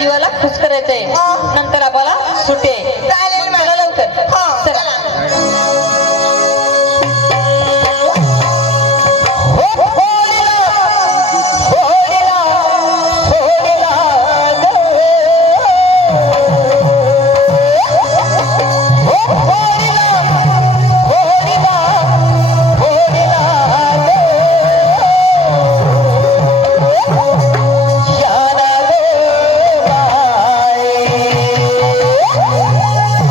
जीवाला खुश करायचंय. नंतर आपल्याला सुटे. चालेल चला लवकर. हो चला. Yeah.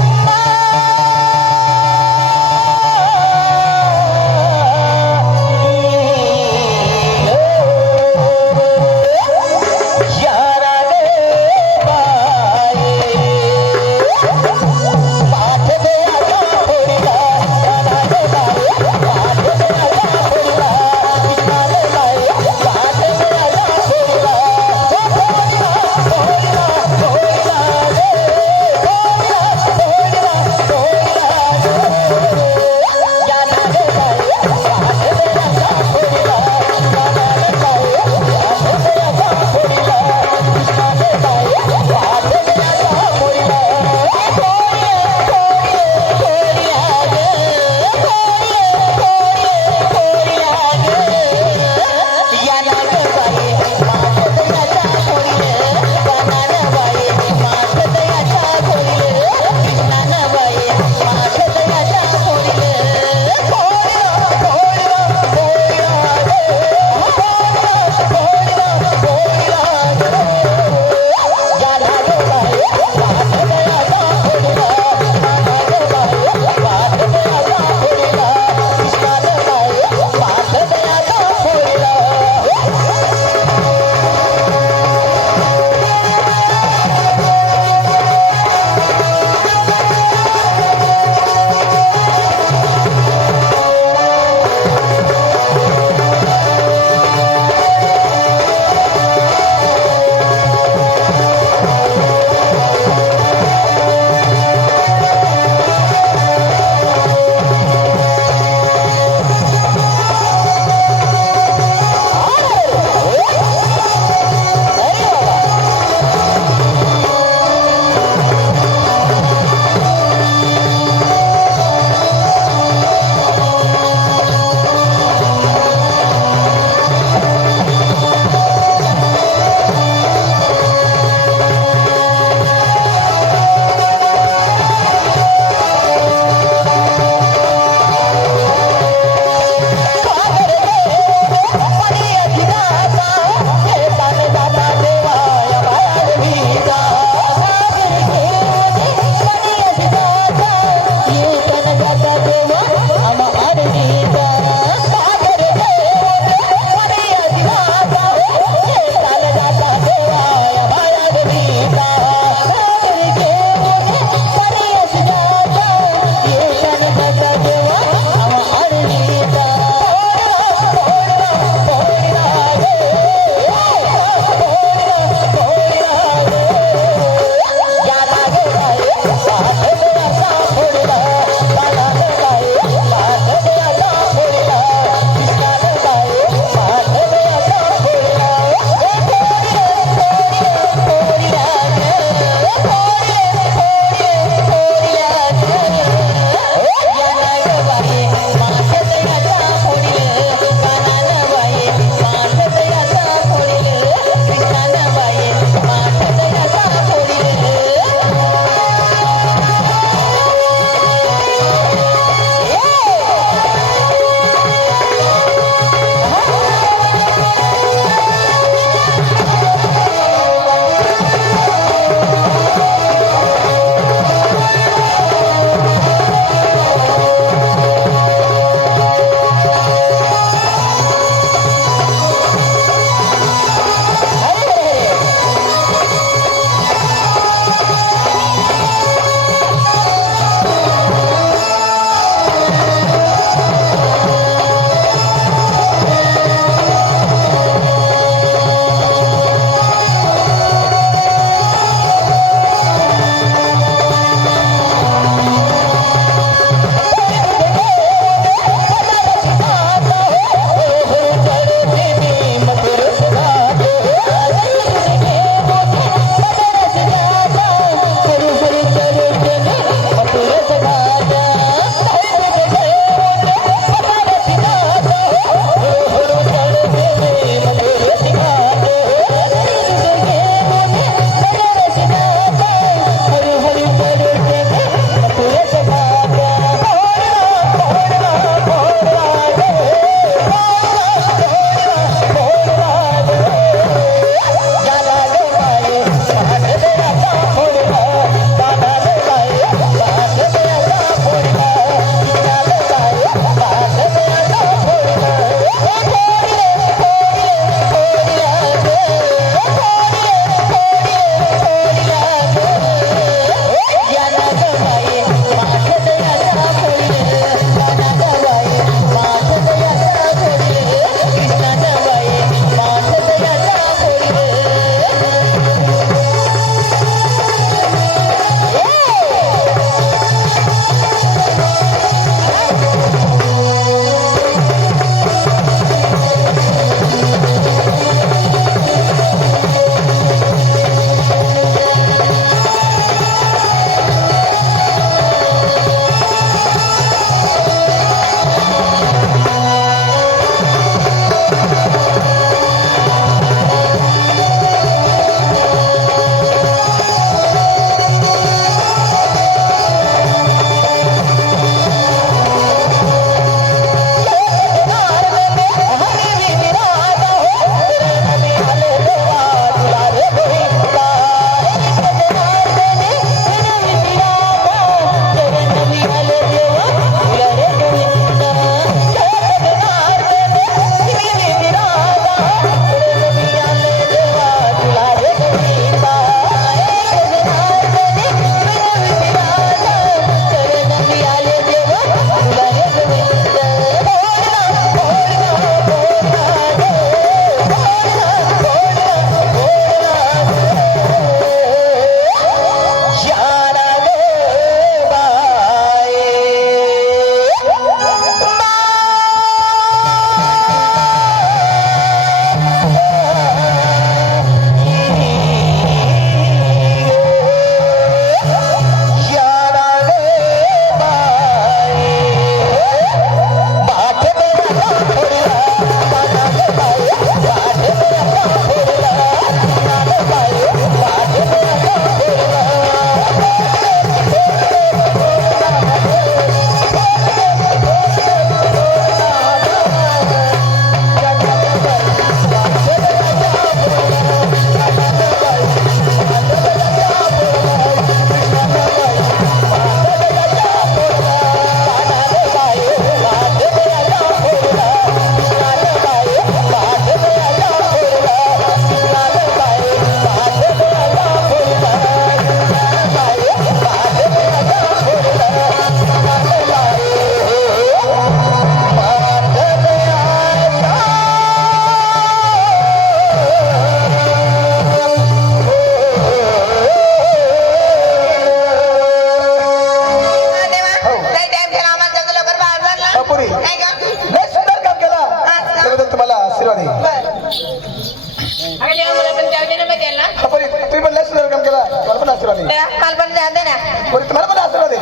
द्या मला पण द्या दे ना बरं तुम्हाला पण आशीर्वाद दे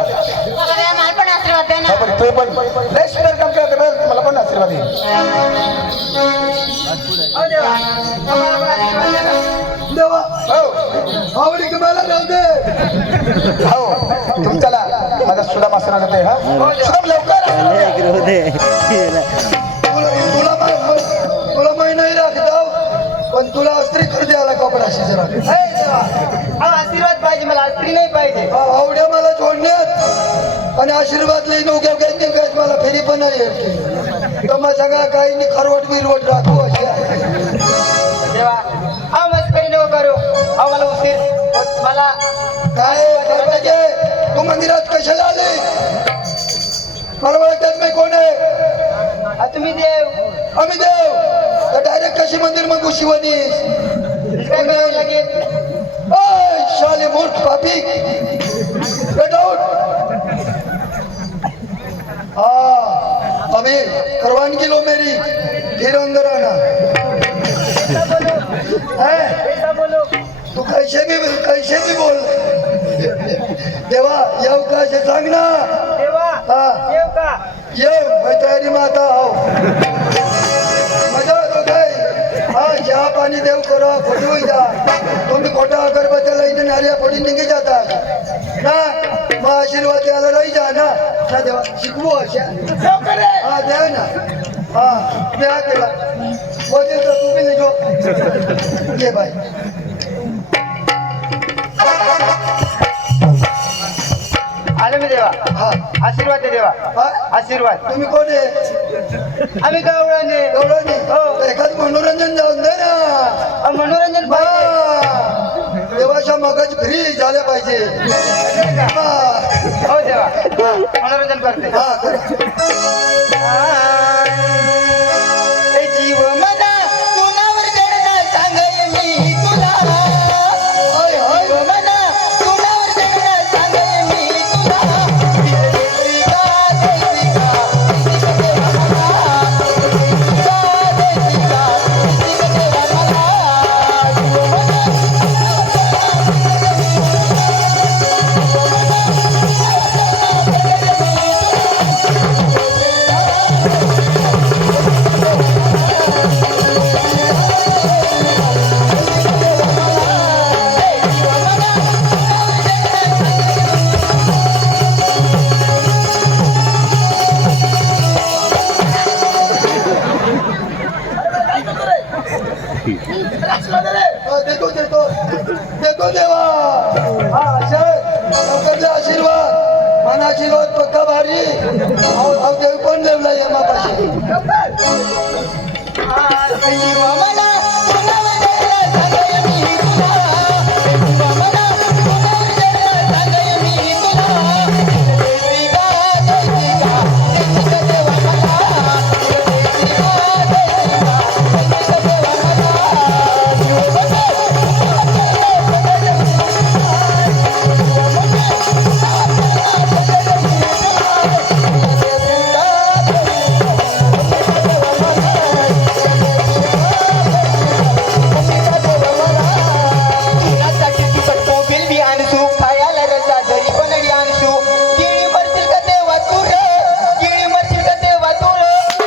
मला द्या मला पण आशीर्वाद द्या ना बरं तू पण लय सुंदर काम केलं तर मला पण आशीर्वाद दे देवा हो आवडी कमाला राहू दे हो तुमच्याला माझा सुद्धा मास्तर आणत आहे हा सुद्धा लवकर तुला महिना राखतो पण तुला स्त्री कर द्यायला कपडा शिजरा आशीर्वाद पाहिजे मला स्त्री नाही पाहिजे आवड्या मला जोडण्यात आणि आशीर्वाद लई नोक्या काही काय मला फेरी पण नाही येत तर मग सगळा काही नाही खरवट बिरवट राखू अशी देवा मस्करी नको करू मला उशीर मला काय पाहिजे तू मंदिरात कशाला आले मला ओळखतात नाही कोण आहे तुम्ही देव आम्ही देव तर डायरेक्ट कशी मंदिर मग शिवानी काय करावं लागेल शाले मूर्ख पापी गेट आउट हाँ अभी करवानगी लो मेरी फिर अंदर आना है तू कैसे भी बोल देवा येऊ का असे सांग ना देवा हाँ देव का येऊ मैं तयारी में आता हूँ मजा तो काय हाँ चहा पाणी देव करो फोटो जा तुम्ही खोटा अगरबत्त्याला इथे नारिया फोडी निघे जाता ना मग आशीर्वाद द्यायला राही जा ना देवा शिकवू अशा हा द्या ना हा द्या केला वजीर तर तुम्ही लिजो ये बाई आलो मी देवा हा आशीर्वाद दे देवा हा आशीर्वाद तुम्ही कोण आहे आम्ही गवळणी गौरवनी हो. एखाद मनोरंजन जाऊन दे ना मनोरंजन पाहिजे देवाच्या मगज फ्री झाल्या पाहिजे हा हो देवा मनोरंजन करते हा करा. जीव मना कुणावर चढणं सांगेन मी तुला हाय हाय मना कुणावर चढणं सांगेन मी तुला देसिका देसिका देसिका देतो देतो देतो देवा हा लवकरचा आशीर्वाद मन आशीर्वाद पक्का भारी अहो देव पण देवला या मापाशी जीव मना कुणावर चढणं सांगेन मी तुला जीव मना कुणावर चढणं सांगेन मी तुला देसिका देसिका देसिका देवा मला देसिका देसिका देसिका देवा मला जीव मना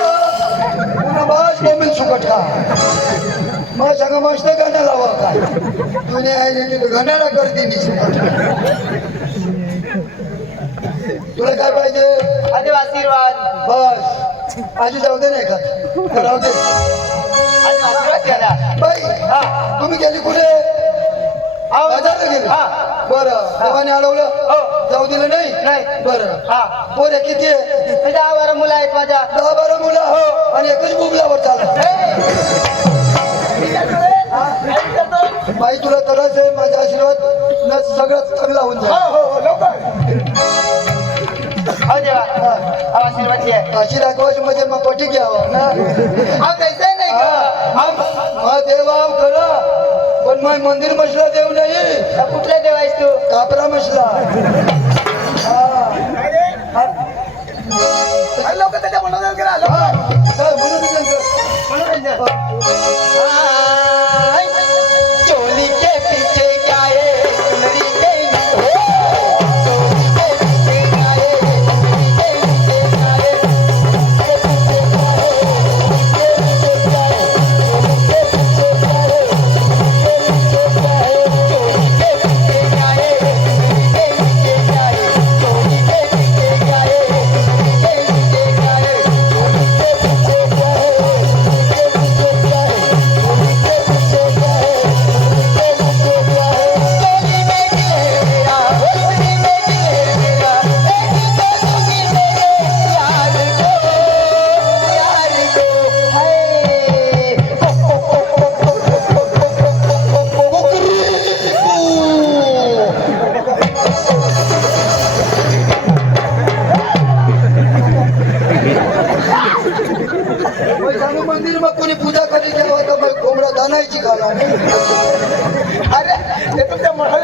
पुन्हा बाज बोंबील सुकट का मग सगळं मस्त गाणं लावा काय तुने आईने तिथं गाण्याला करते मी सुकट तुला काय पाहिजे आशीर्वाद बस आजी जाऊ दे नाही का राहू दे आशीर्वाद द्या बाई तुम्ही गेली कुठे बाजारला गेली बरं देवाने अडवलं जाऊ दिलं नाही नाही. बरं हा पोरे किती आहे 10-12 मुलं आहेत माझ्या 10-12 मुलं हो आणि एकच बुबलावर चालला बाई तुला तरच आहे माझा आशीर्वाद न सगळं चांगला होऊन जाईल हो देवा आशीर्वाद द्या अशी दाखवायची म्हणजे मग पटी घ्यावं ना कैसे नाही का हा देवाव करा पण मग मंदिर मसला देव नाही कुठल्या देव आहेस तू कापरा मसला लोक त्याच्या मनोरंजन करा मनोरंजन कर. मनोरंजन चोली के पीछे क्या है सुनरी के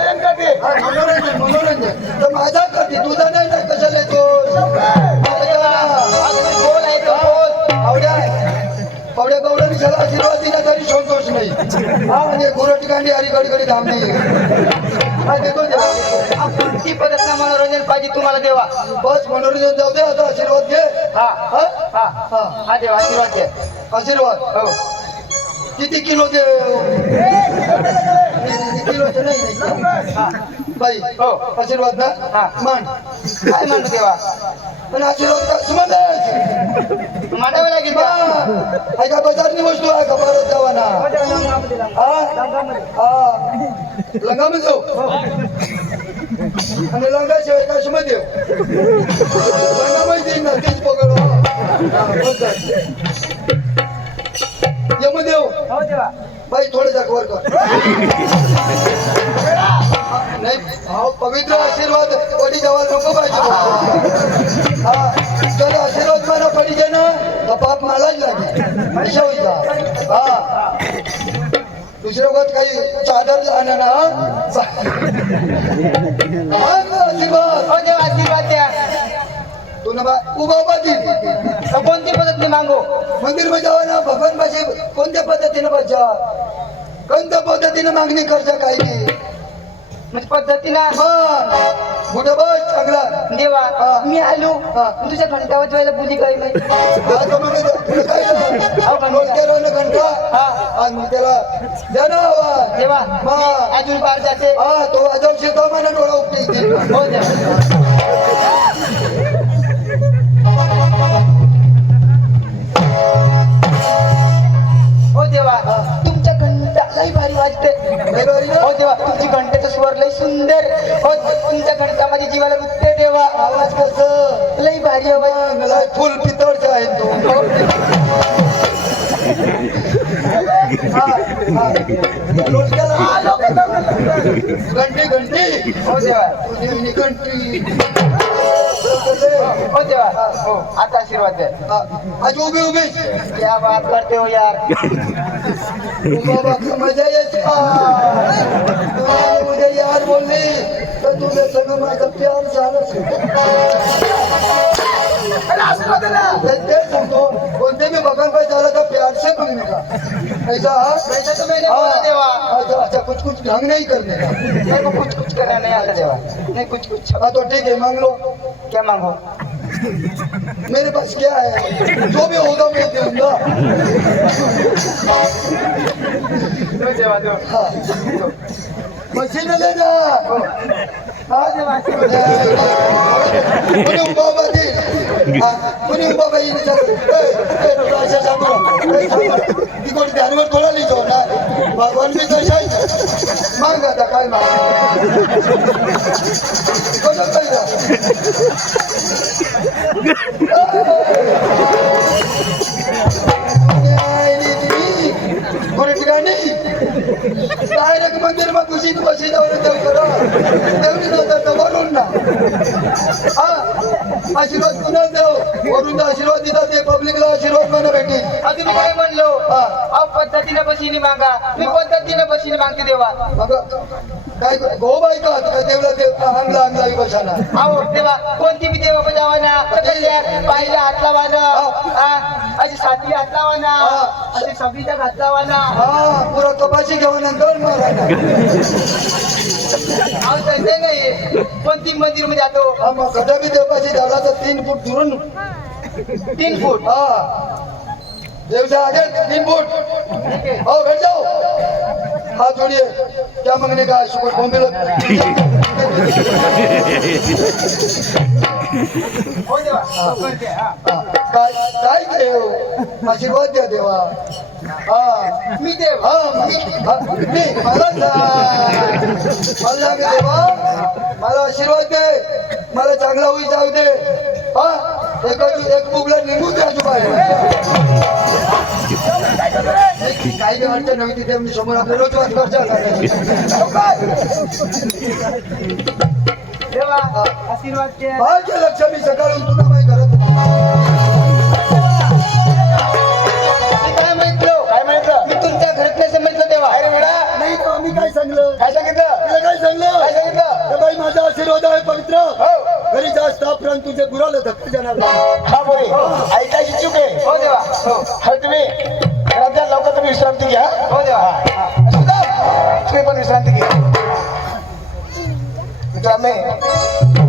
हा, मनोरंजन तर माझा करते तुझा नाही ना कशाला येतो बोल आहे तो बोल. पावड्या बावड्याने त्याला आशीर्वाद दिला तरी संतोष नाही हा म्हणजे गुरट गांडी हरिकडे धाम नाही हा देतो देवा. ती पद्धत ना मनोरंजन पाहिजे तुम्हाला देवा. बस मनोरंजन जाऊ दे आता आशीर्वाद घे हा हा हा हा हा देवा आशीर्वाद द्या. आशीर्वाद हो किती किलो दे किलोचे नाही बाई हो आशीर्वाद ना हा. मान काय म्हणतो देवा. पण आशीर्वाद का सुमंत मांडावं लागेल का? आहे का बाजारनी वस्तू आहे का भारत जावाना हा लंगामध्ये जाऊ आणि लंगाशिवाय काय सुमंत देऊ लंगामध्ये देईन ना तेच पकड यमदेव हो देवा. बाई थोडे वर कर नाही हा पवित्र आशीर्वाद पडी जावायला नको पाहिजे हा जर आशीर्वाद मला पडी दे ना तर पाप मलाच लागेल पैसा होईल हा दुसऱ्या गोष्ट काही चादर जाणार ना आशीर्वाद हो देवा आशीर्वाद द्या. तू ना उभा उभा दे कोणती पद्धत मागो. मंदिर मध्ये जावा ना भगवान माझी कोणत्या पद्धतीने बच्चा कोणत्या पद्धतीने मागणी करता काही नाही म्हणजे पद्धतीनं कुठं बस चांगला देवा हा. मी आलो हा. तुझ्या घंटा वाजवायला बोली काही नाही. घंटा हा. आज मग त्याला द्या ना आवाज देवा हा. मी अजून पार जाते. हा तो वाजवशील तो मला डोळा उपटी हो देवा. हो देवा तुमच्या घंटा लई भारी वाजते. हो देवा तुमची घंटेचं स्वर लई सुंदर. हो तुमच्या घंटा माझ्या जीवाला रुतते देवा. आवाज कसं लई भारी आवाज. मला फुल पितळचा आहे तो घंटी घंटी हो देवा. तुझी घंटी हो देवा. हो आता आशीर्वाद द्या. आज उभी उभी क्या बात करते हो यार. बाबा मजा येते उद्या यार बोलली तर तुझ्या संग माझा प्यार झाला तेच सांगतो कोणते भी भगवान पाहिजे झाला तर प्यार से मांगने का ऐसा वैसा तो मैंने बोला देवा. अच्छा अच्छा कुछ ढंग नहीं करने का मेरे को कुछ करना नहीं आता देवा. नहीं कुछ हाँ तो ठीक है मांग लो क्या मांगो. मेरे पास क्या है जो भी होगा मैं दूंगा दो देवा दो. हाँ मशीन लेना हाँ कुणी उभा उभा दे कुणी उभा बाई असं सांगू ती कोणी ध्यानवर थोडा लिहितो ना भगवान मी कशायचं माग आता काय माग कोणच डायरेक्ट मंदिर मग खुशीत बशी जाऊन देव करा देवनी नव्हता वरून ना हा आशीर्वाद पुन्हा देव वरून आशीर्वाद दिला ते पब्लिकला आशीर्वाद मला भेटेल. आता मी काय म्हणलो हा. अहो पद्धतीने बशीने मागा. मी पद्धतीने बशीने मागते देवा. मग काय गो बायका काय देवला देव अंगला अंगला बसाना अहो देवा कोणती बी देवा बजावा ना पाहिला हात लावा ना अशी साथी हात लावा ना अशी सगळीचा हात लावा ना. हा पुरा कपाशी घेऊन नंतर मारायला अहो तसे नाही कोणती मंदिर मध्ये जातो. हा मग कदा बी देवपाशी झाला तर 3 फूट दुरून 3 फूट. हा देवच्या आगे 3 फूट हो भेट जाओ हाथ जोड़िए क्या मांगने का शुक्र बॉम्बे हो देवा हो करते. हा. काय देव आशीर्वाद द्या देवा हा मी देव. मी मला देवा मला आशीर्वाद दे मला चांगला होई जाऊ दे हा एक बुगला निघू दे काही अडचण नव्हती तिथे मी समोर आपल्या रोज वाद देवा आशीर्वाद द्या. भाग्य लक्ष्मी सकाळून तुला माहिती करत मी काय म्हटलो मी तुमच्या घरात नाही समजलं देवा. नाही तो मी काय सांगलं काय सांगितलं तिला काय सांगलं काय सांगितलं तर बाई माझा आशीर्वाद आहे पवित्र हो घरी जास्त अपरांत तुझे बुराला धक्का जाणार नाही. हा बोले ऐकायची चूक आहे हो देवा हो तुम्ही घरात जा, लवकर तुम्ही विश्रांती घ्या हो देवा तुम्ही पण विश्रांती घ्या मित्रांनो